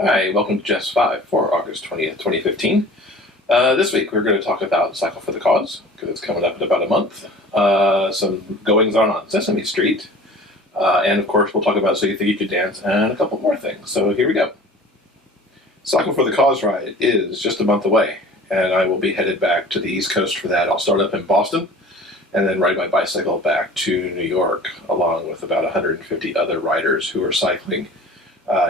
Hi, welcome to Just 5 for August 20th, 2015. This week we're going to talk about Cycle for the Cause, because it's coming up in about a month. Some goings-on Sesame Street. And of course we'll talk about So You Think You Could Dance and a couple more things. So here we go. Cycle for the Cause ride is just a month away, and I will be headed back to the East Coast for that. I'll start up in Boston and then ride my bicycle back to New York, along with about 150 other riders who are cycling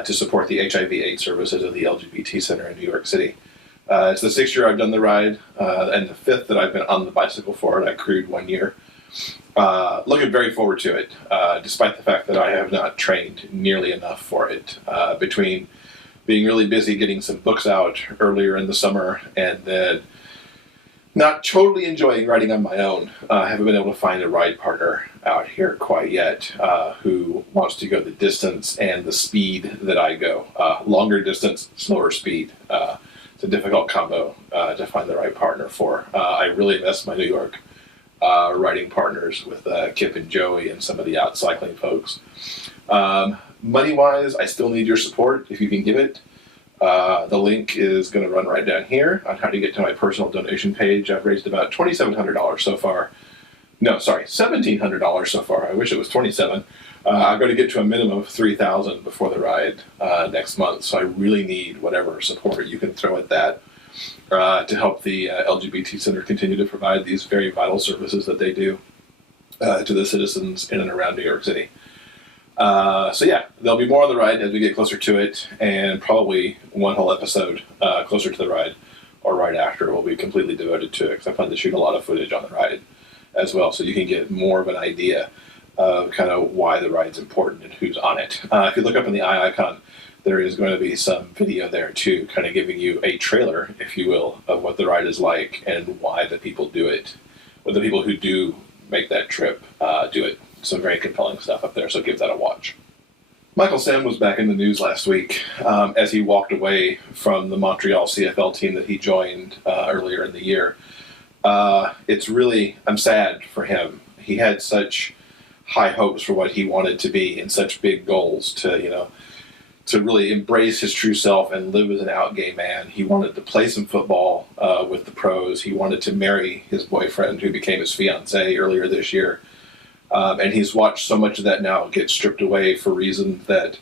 to support the HIV/AIDS services of the LGBT Center in New York City. It's the 6th year I've done the ride, and the 5th that I've been on the bicycle for it. I crewed 1 year. Looking very forward to it, despite the fact that I have not trained nearly enough for it. Between being really busy getting some books out earlier in the summer and then not totally enjoying riding on my own. I haven't been able to find a ride partner out here quite yet who wants to go the distance and the speed that I go. Longer distance, slower speed. It's a difficult combo to find the right partner for. I really miss my New York riding partners with Kip and Joey and some of the out cycling folks. Money-wise, I still need your support if you can give it. The link is going to run right down here on how to get to my personal donation page. I've raised about $2,700 so far. No, sorry, $1,700 so far. I wish it was 27. I'm going to get to a minimum of 3,000 before the ride next month. So I really need whatever support you can throw at that to help the LGBT Center continue to provide these very vital services that they do to the citizens in and around New York City. So yeah, there'll be more on the ride as we get closer to it, and probably one whole episode closer to the ride or right after will be completely devoted to it, because I plan to shoot a lot of footage on the ride as well, so you can get more of an idea of kind of why the ride's important and who's on it. If you look up in the eye icon, there is going to be some video there too, kind of giving you a trailer, if you will, of what the ride is like and why the people do it, or the people who do make that trip do it. Some very compelling stuff up there, so give that a watch. Michael Sam was back in the news last week as he walked away from the Montreal CFL team that he joined earlier in the year. I'm sad for him. He had such high hopes for what he wanted to be and such big goals to really embrace his true self and live as an out gay man. He wanted to play some football with the pros. He wanted to marry his boyfriend, who became his fiancée earlier this year. And he's watched so much of that now get stripped away for reasons that,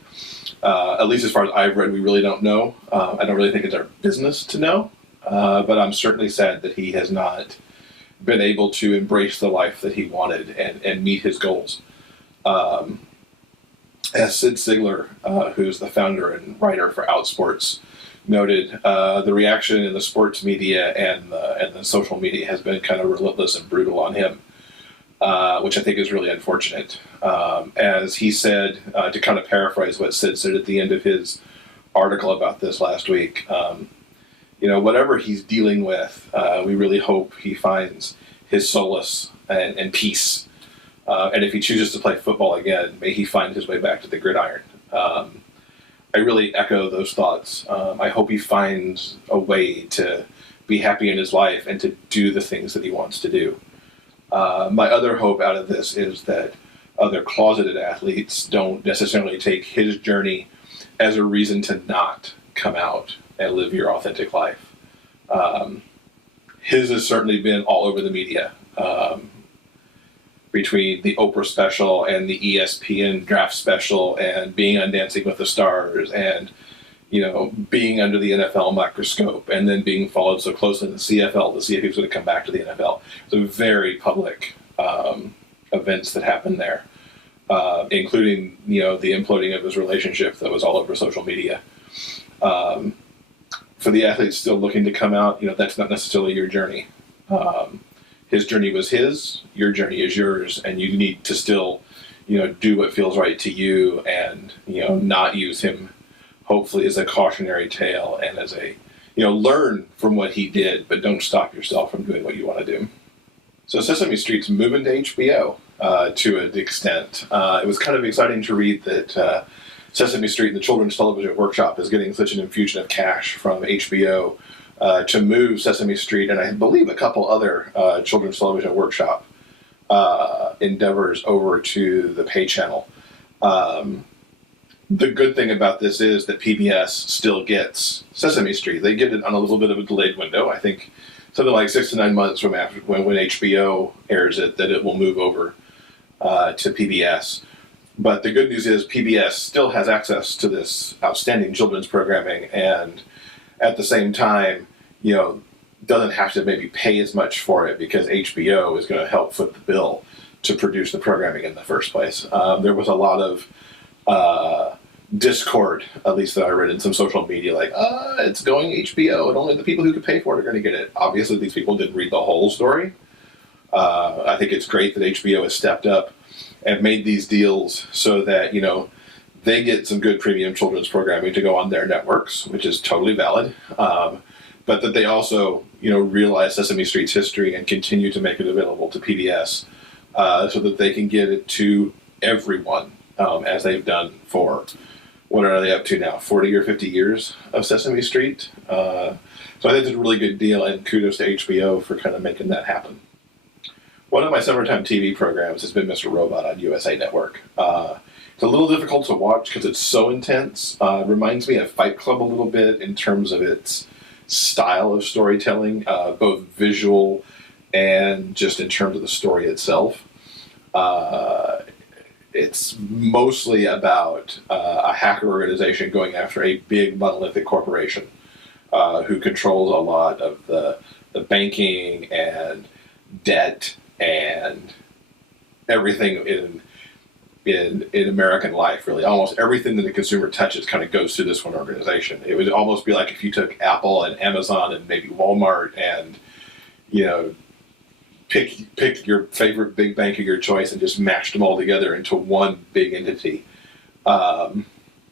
at least as far as I've read, we really don't know. I don't really think it's our business to know. But I'm certainly sad that he has not been able to embrace the life that he wanted and meet his goals. As Sid Sigler, who's the founder and writer for Outsports, noted, the reaction in the sports media and the social media has been kind of relentless and brutal on him. Which I think is really unfortunate. As he said, to kind of paraphrase what Sid said at the end of his article about this last week, whatever he's dealing with, we really hope he finds his solace and peace. And if he chooses to play football again, may he find his way back to the gridiron. I really echo those thoughts. I hope he finds a way to be happy in his life and to do the things that he wants to do. My other hope out of this is that other closeted athletes don't necessarily take his journey as a reason to not come out and live your authentic life. His has certainly been all over the media, between the Oprah special and the ESPN draft special and being on Dancing with the Stars and being under the NFL microscope and then being followed so closely in the CFL to see if he was going to come back to the NFL. So very public events that happened there, including, the imploding of his relationship that was all over social media. For the athletes still looking to come out, that's not necessarily your journey. His journey was his, your journey is yours, and you need to still, do what feels right to you and, not use him hopefully as a cautionary tale and as a, learn from what he did, but don't stop yourself from doing what you want to do. So Sesame Street's moving to HBO to an extent. It was kind of exciting to read that Sesame Street and the Children's Television Workshop is getting such an infusion of cash from HBO to move Sesame Street and I believe a couple other Children's Television Workshop endeavors over to the pay channel. The good thing about this is that PBS still gets Sesame Street. They get it on a little bit of a delayed window. I think something like 6 to 9 months from after when HBO airs it, that it will move over to PBS. But the good news is PBS still has access to this outstanding children's programming, and at the same time, doesn't have to maybe pay as much for it because HBO is going to help foot the bill to produce the programming in the first place. There was a lot of discord, at least that I read in some social media, like, it's going HBO and only the people who could pay for it are going to get it. Obviously, these people didn't read the whole story. I think it's great that HBO has stepped up and made these deals so that, they get some good premium children's programming to go on their networks, which is totally valid. But that they also, realize Sesame Street's history and continue to make it available to PBS so that they can get it to everyone, as they've done for, what are they up to now, 40 or 50 years of Sesame Street? So I think it's a really good deal, and kudos to HBO for kind of making that happen. One of my summertime TV programs has been Mr. Robot on USA Network. It's a little difficult to watch because it's so intense. Reminds me of Fight Club a little bit in terms of its style of storytelling, both visual and just in terms of the story itself. It's mostly about a hacker organization going after a big monolithic corporation who controls a lot of the banking and debt and everything in American life, really. Almost everything that the consumer touches kind of goes through this one organization. It would almost be like if you took Apple and Amazon and maybe Walmart and, pick your favorite big bank of your choice and just mashed them all together into one big entity. And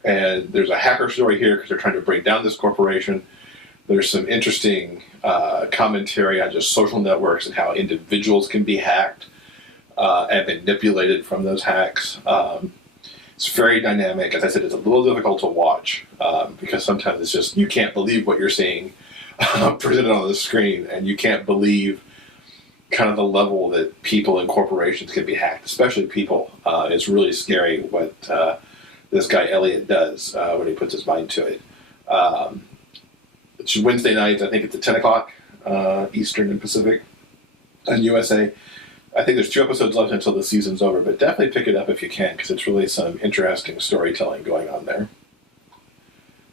there's a hacker story here because they're trying to bring down this corporation. There's some interesting commentary on just social networks and how individuals can be hacked and manipulated from those hacks. It's very dynamic. As I said, it's a little difficult to watch because sometimes it's just, you can't believe what you're seeing presented on the screen, and you can't believe kind of the level that people and corporations can be hacked, especially people. It's really scary what this guy Elliot does when he puts his mind to it. It's Wednesday nights. I think it's at 10 o'clock Eastern and Pacific on USA. I think there's 2 episodes left until the season's over, but definitely pick it up if you can, because it's really some interesting storytelling going on there.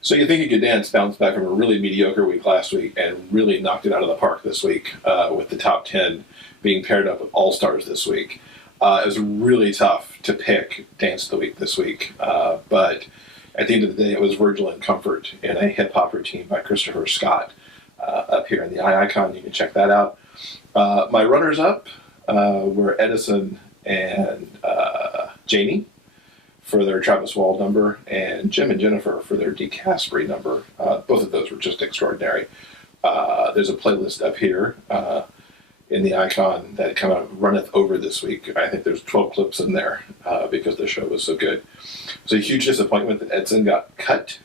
So You Think You Could Dance bounced back from a really mediocre week last week and really knocked it out of the park this week with the top 10 being paired up with All-Stars this week. It was really tough to pick Dance of the Week this week, but at the end of the day, it was Virgil and Comfort in a hip-hop routine by Christopher Scott up here in the icon. You can check that out. My runners-up were Edison and Janie for their Travis Wall number, and Jim and Jennifer for their Dee Caspery number. Both of those were just extraordinary. There's a playlist up here in the icon that kind of runneth over this week. I think there's 12 clips in there because the show was so good. It's a huge disappointment that Edson got cut.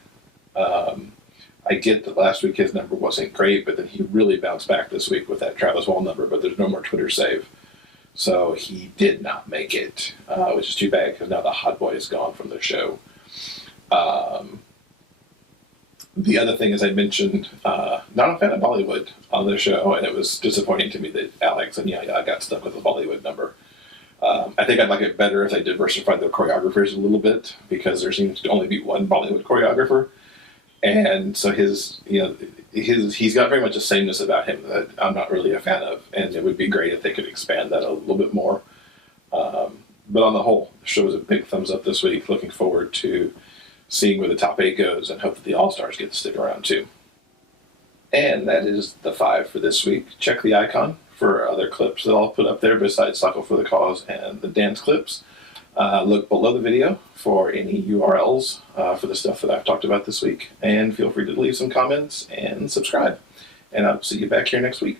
I get that last week his number wasn't great, but then he really bounced back this week with that Travis Wall number, but there's no more Twitter save. So he did not make it, which is too bad because now the hot boy is gone from the show. The other thing, as I mentioned, not a fan of Bollywood on the show, and it was disappointing to me that Alex and Yaya got stuck with the Bollywood number. I think I'd like it better if they diversified their choreographers a little bit, because there seems to only be one Bollywood choreographer. And so he's got very much a sameness about him that I'm not really a fan of, and it would be great if they could expand that a little bit more. But on the whole, the show was a big thumbs up this week. Looking forward to seeing where the top 8 goes, and hope that the All-Stars get to stick around too. And that is the 5 for this week. Check the icon for other clips that I'll put up there besides Cycle for the Cause and the dance clips. Look below the video for any URLs for the stuff that I've talked about this week, and feel free to leave some comments and subscribe. And I'll see you back here next week.